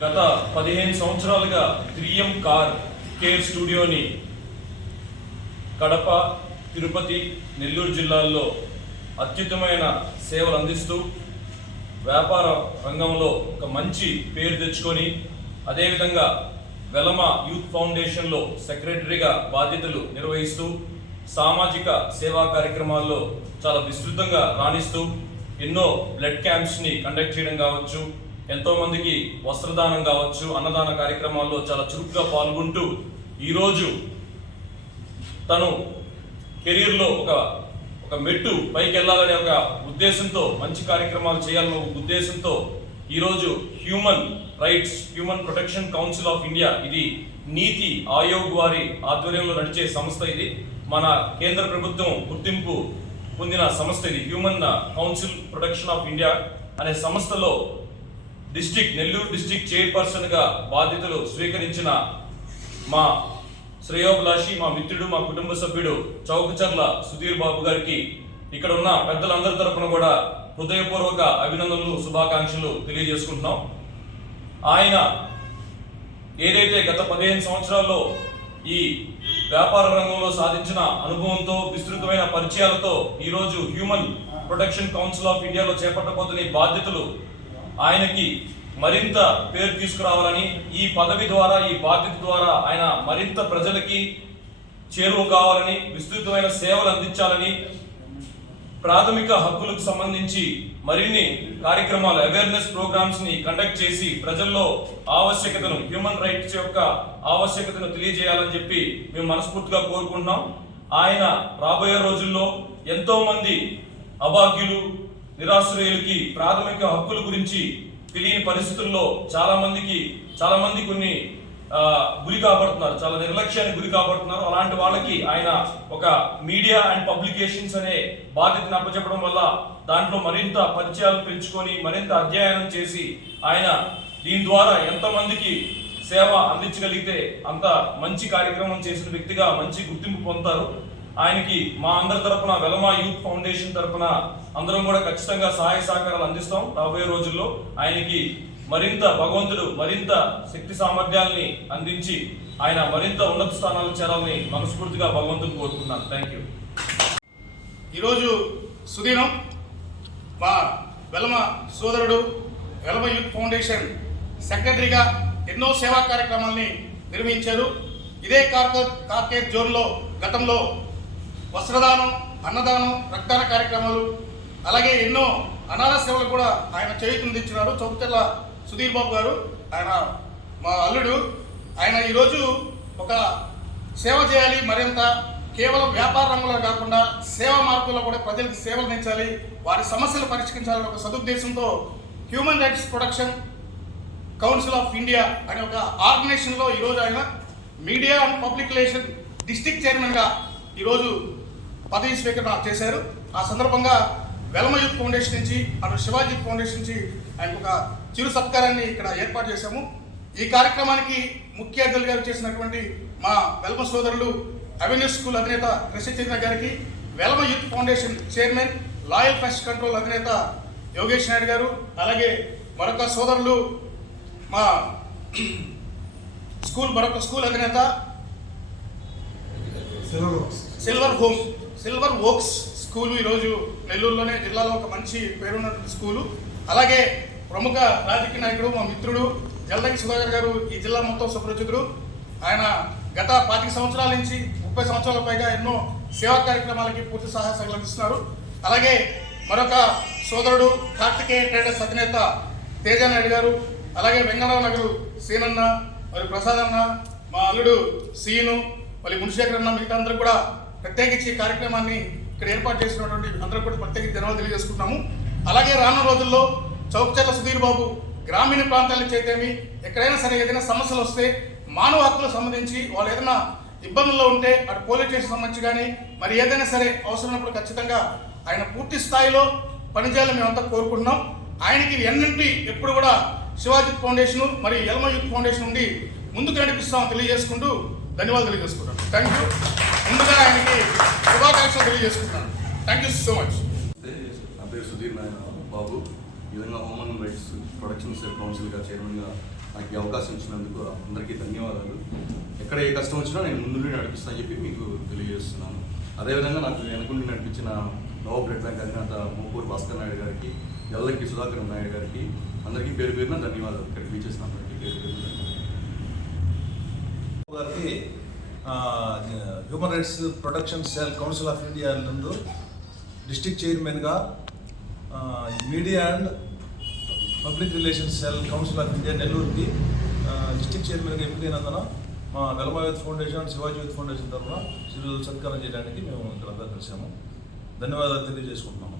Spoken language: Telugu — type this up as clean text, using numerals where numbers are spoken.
గత 15 సంవత్సరాలుగా 3M కార్ కేర్ స్టూడియోని కడప, తిరుపతి, నెల్లూరు జిల్లాల్లో అత్యుత్తమైన సేవలు అందిస్తూ వ్యాపార రంగంలో ఒక మంచి పేరు తెచ్చుకొని అదేవిధంగా వెలమ యూత్ ఫౌండేషన్లో సెక్రటరీగా బాధ్యతలు నిర్వహిస్తూ సామాజిక సేవా కార్యక్రమాల్లో చాలా విస్తృతంగా రాణిస్తూ ఎన్నో బ్లడ్ క్యాంప్స్ని కండక్ట్ చేయడం కావచ్చు, ఎంతోమందికి వస్త్రదానం కావచ్చు, అన్నదాన కార్యక్రమాల్లో చాలా చురుగ్గా పాల్గొంటూ ఈరోజు తను కెరీర్లో ఒక మెట్టు పైకి వెళ్ళాలనే ఒక ఉద్దేశంతో, మంచి కార్యక్రమాలు చేయాలనే ఒక ఉద్దేశంతో ఈరోజు human protection council of India, ఇది నీతి ఆయోగ్ వారి ఆధ్వర్యంలో నడిచే సంస్థ. ఇది మన కేంద్ర ప్రభుత్వం గుర్తింపు పొందిన సంస్థ. ఇది human council protection of India అనే సంస్థలో నెల్లూరు డిస్ట్రిక్ట్ చైర్పర్సన్గా బాధ్యతలు స్వీకరించిన మా శ్రేయోభిలాషి, మా మిత్రుడు, మా కుటుంబ సభ్యుడు చౌకచర్ల సుధీర్ బాబు గారికి ఇక్కడ ఉన్న పెద్దలందరి తరపున కూడా హృదయపూర్వక అభినందనలు, శుభాకాంక్షలు తెలియజేసుకుంటున్నాం. ఆయన ఏదైతే గత 15 సంవత్సరాల్లో ఈ వ్యాపార రంగంలో సాధించిన అనుభవంతో, విస్తృతమైన పరిచయాలతో ఈరోజు హ్యూమన్ ప్రొటెక్షన్ కౌన్సిల్ ఆఫ్ ఇండియాలో చేపట్టబోతున్న ఈ బాధ్యతలు ఆయనకి మరింత పేరు తీసుకురావాలని, ఈ పదవి ద్వారా, ఈ బాధ్యత ద్వారా ఆయన మరింత ప్రజలకి చేరువ కావాలని, విస్తృతమైన సేవలు అందించాలని, ప్రాథమిక హక్కులకు సంబంధించి మరిన్ని కార్యక్రమాలు, అవేర్నెస్ ప్రోగ్రామ్స్ ని కండక్ట్ చేసి ప్రజల్లో ఆవశ్యకతను, హ్యూమన్ రైట్స్ యొక్క ఆవశ్యకతను తెలియజేయాలని చెప్పి మేము మనస్ఫూర్తిగా కోరుకుంటున్నాం. ఆయన రాబోయే రోజుల్లో ఎంతో మంది అభాగ్యులు, నిరాశ్రయులకి ప్రాథమిక హక్కుల గురించి తెలియని పరిస్థితుల్లో చాలా మంది కొన్ని గురి కాబడుతున్నారు, చాలా నిర్లక్ష్యానికి గురి కాబడుతున్నారు. అలాంటి వాళ్ళకి ఆయన ఒక మీడియా అండ్ పబ్లికేషన్స్ అనే బాధ్యతను అప్పచెప్పడం వల్ల దాంట్లో మరింత పరిచయాలు పెంచుకొని, మరింత అధ్యయనం చేసి ఆయన దీని ద్వారా ఎంతమందికి సేవ అందించగలిగితే అంత మంచి కార్యక్రమం చేసిన వ్యక్తిగా మంచి గుర్తింపు పొందుతారు. ఆయనకి మా అందరి తరపున, వెలమ యూత్ ఫౌండేషన్ తరపున అందరం కూడా ఖచ్చితంగా సహాయ సహకారాలు అందిస్తాం. రాబోయే రోజుల్లో ఆయనకి భగవంతుడు మరింత శక్తి సామర్థ్యాలని అందించి ఆయన మరింత ఉన్నత స్థానాలకు చేరాలని మనస్ఫూర్తిగా భగవంతుని కోరుకుంటున్నాను. Thank you. ఈరోజు సుదీనం మా వెలమ సోదరుడు, వెలమ యూత్ ఫౌండేషన్ సెక్రటరీగా ఎన్నో సేవా కార్యక్రమాల్ని నిర్వహించారు. ఇదే కార్కేర్ జోన్లో గతంలో వస్త్రదానం, అన్నదానం, రక్తదాన కార్యక్రమాలు, అలాగే ఎన్నో అనాథ సేవలు కూడా ఆయన చేయూతనిచ్చినారు. చౌకచర్ల సుధీర్ బాబు గారు, ఆయన మా అల్లుడు. ఆయన ఈరోజు ఒక సేవ చేయాలి, మరింత కేవలం వ్యాపార రంగంలో కాకుండా సేవా మార్గంలో కూడా ప్రజలకు సేవలు అందించాలి, వారి సమస్యలు పరిష్కరించాలని ఒక సదుద్దేశంతో human rights protection council of India అనే ఒక ఆర్గనైజేషన్లో ఈరోజు ఆయన media and public relation district చైర్మన్గా ఈరోజు పదవి స్వీకరణ చేశారు. ఆ సందర్భంగా వెలమ యూత్ ఫౌండేషన్ నుంచి, అటు శివాజీ ఫౌండేషన్ నుంచి ఆయనకు ఒక చిరు సత్కారాన్ని ఇక్కడ ఏర్పాటు చేశాము. ఈ కార్యక్రమానికి ముఖ్య అతిథులుగా చేసినటువంటి మా వెలమ సోదరులు, అవెన్యూ స్కూల్ అధినేత కృష్ణచంద్ర గారికి, Velama youth foundation chairman, loyal pest control అధినేత యోగేష్ నాయుడు గారు, అలాగే మరొక సోదరులు మా మరొక స్కూల్ అధినేత సిల్వర్ ఓక్స్ స్కూలు, ఈరోజు నెల్లూరులోనే జిల్లాలో ఒక మంచి పేరున్నటువంటి స్కూలు. అలాగే ప్రముఖ రాజకీయ నాయకుడు, మా మిత్రుడు జల్దంకి సుధాకర్ గారు, ఈ జిల్లా మొత్తం సుపరిచితుడు. ఆయన గత 25 సంవత్సరాల నుంచి 30 సంవత్సరాల పైగా ఎన్నో సేవా కార్యక్రమాలకి పూర్తి సహాయ సహకారాలు అందిస్తున్నారు. అలాగే మరొక సోదరుడు కార్తికేయ ట్రేడర్స్ అధినేత తేజానాయుడు గారు, అలాగే వెంగళరావు నగరు సీనన్న, మరి ప్రసాద్ అన్న, మా అల్లుడు సీను, మళ్ళీ మునిశేఖర్ అన్న, మిగతా అందరూ కూడా ప్రత్యేకించి కార్యక్రమాన్ని ఇక్కడ ఏర్పాటు చేసినటువంటి అందరూ కూడా ప్రత్యేకించి ధన్యవాదాలు తెలియజేసుకుంటున్నాము. అలాగే రానున్న రోజుల్లో చౌకచర్ల సుధీర్ బాబు గ్రామీణ ప్రాంతాలకు చేతేమి, ఎక్కడైనా సరే ఏదైనా సమస్యలు వస్తే, మానవ హక్కులకు సంబంధించి వాళ్ళు ఏదైనా ఇబ్బందుల్లో ఉంటే అటు పోలీస్ స్టేషన్ సంబంధించి కానీ మరి ఏదైనా సరే అవసరమైనప్పుడు ఖచ్చితంగా ఆయన పూర్తి స్థాయిలో పనిచేయాలని మేమంతా కోరుకుంటున్నాం. ఆయనకి ఎన్నింటి ఎప్పుడు కూడా శివాజీ ఫౌండేషన్ మరి వెలమ యూత్ ఫౌండేషన్ నుండి ముందుకు నడిపిస్తామని తెలియజేసుకుంటూ ధన్యవాదాలు తెలియజేసుకుంటాను. Thank you. ముందుగా ఆయనకి శుభాకాంక్షలు తెలియజేసుకుంటున్నాను. Thank you so much. నా పేరు సుధీర్ నాయన బాబు. ఈ విధంగా హ్యూమన్ రైట్స్ ప్రొటెక్షన్ కౌన్సిల్గా చైర్మన్గా నాకు ఈ అవకాశం ఇచ్చినందుకు అందరికీ ధన్యవాదాలు. ఎక్కడ ఏ కష్టం వచ్చినా నేను ముందు నడిపిస్తానని చెప్పి మీకు తెలియజేస్తున్నాను. అదేవిధంగా నాకు వెనకుండి నడిపించిన నవ బ్లడ్ బ్యాంక్ అధినేత మోపూరు భాస్కర్ నాయుడు గారికి, ఎల్లంకి సుధాకర్ నాయుడు గారికి అందరికీ పేరు పేరున ధన్యవాదాలు. ఇక్కడికి విచ్చేసిన అందరికీ పేరు పేరున గారికి human rights protection cell council of India నందు డిస్ట్రిక్ట్ చైర్మన్గా media and public relations cell council of India నెల్లూరుకి డిస్ట్రిక్ట్ చైర్మన్గా ఎంపికైనందున మా Velama youth foundation, Shivaji youth foundation తరఫున సత్కారం చేయడానికి మేము ఇక్కడ కలిసాము. ధన్యవాదాలు తెలియజేసుకుంటున్నాము.